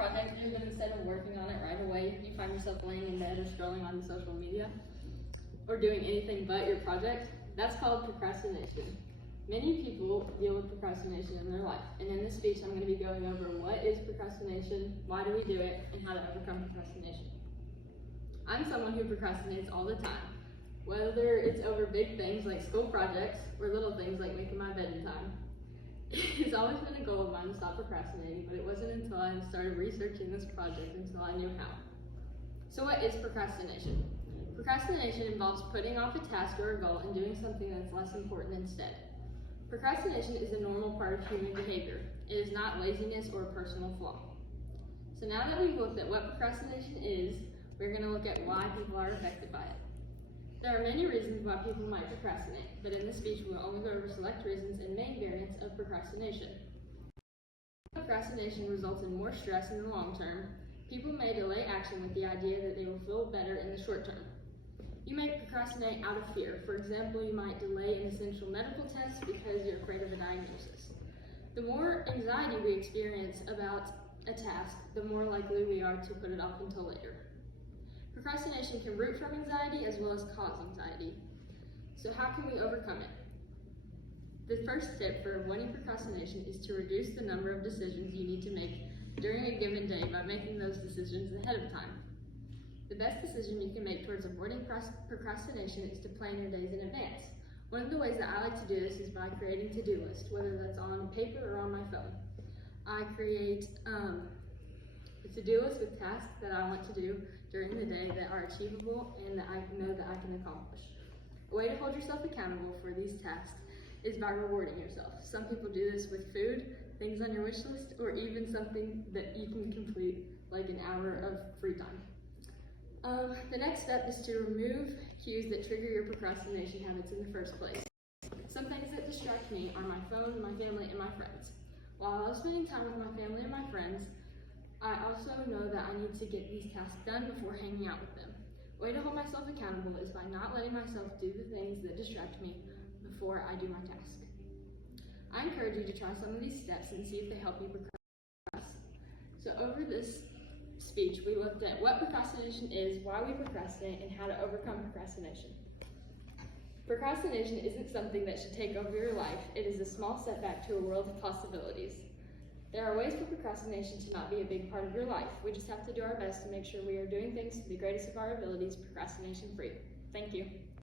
project due, but instead of working on it right away, you find yourself laying in bed or scrolling on social media or doing anything but your project? That's called procrastination. Many people deal with procrastination in their life, and in this speech I'm going to be going over what is procrastination, why do we do it, and how to overcome procrastination. I'm someone who procrastinates all the time, whether it's over big things like school projects or little things like making my bed in time. It's always been a goal of mine to stop procrastinating, but it wasn't until I started researching this project until I knew how. So what is procrastination? Procrastination involves putting off a task or a goal and doing something that's less important instead. Procrastination is a normal part of human behavior. It is not laziness or a personal flaw. So now that we've looked at what procrastination is, we're going to look at why people are affected by it. There are many reasons why people might procrastinate, but in this speech we will only go over select reasons and main variants of procrastination. Procrastination results in more stress in the long term. People may delay action with the idea that they will feel better in the short term. You may procrastinate out of fear. For example, you might delay an essential medical test because you're afraid of a diagnosis. The more anxiety we experience about a task, the more likely we are to put it off until later. Procrastination can root from anxiety as well as cause anxiety. So how can we overcome it? The first step for avoiding procrastination is to reduce the number of decisions you need to make during a given day by making those decisions ahead of time. The best decision you can make towards avoiding procrastination is to plan your days in advance. One of the ways that I like to do this is by creating to-do lists, whether that's on paper or on my phone. I create a to-do list with tasks that I want to do during the day that are achievable and that I know that I can accomplish. A way to hold yourself accountable for these tasks is by rewarding yourself. Some people do this with food, things on your wish list, or even something that you can complete, like an hour of free time. The next step is to remove cues that trigger your procrastination habits in the first place. Some things that distract me are my phone, my family, and my friends. While I love spending time with my family and my friends, I also know that I need to get these tasks done before hanging out with them. A way to hold myself accountable is by not letting myself do the things that distract me before I do my task. I encourage you to try some of these steps and see if they help you procrastinate. So over this speech, we looked at what procrastination is, why we procrastinate, and how to overcome procrastination. Procrastination isn't something that should take over your life. It is a small setback to a world of possibilities. There are ways for procrastination to not be a big part of your life. We just have to do our best to make sure we are doing things to the greatest of our abilities, procrastination free. Thank you.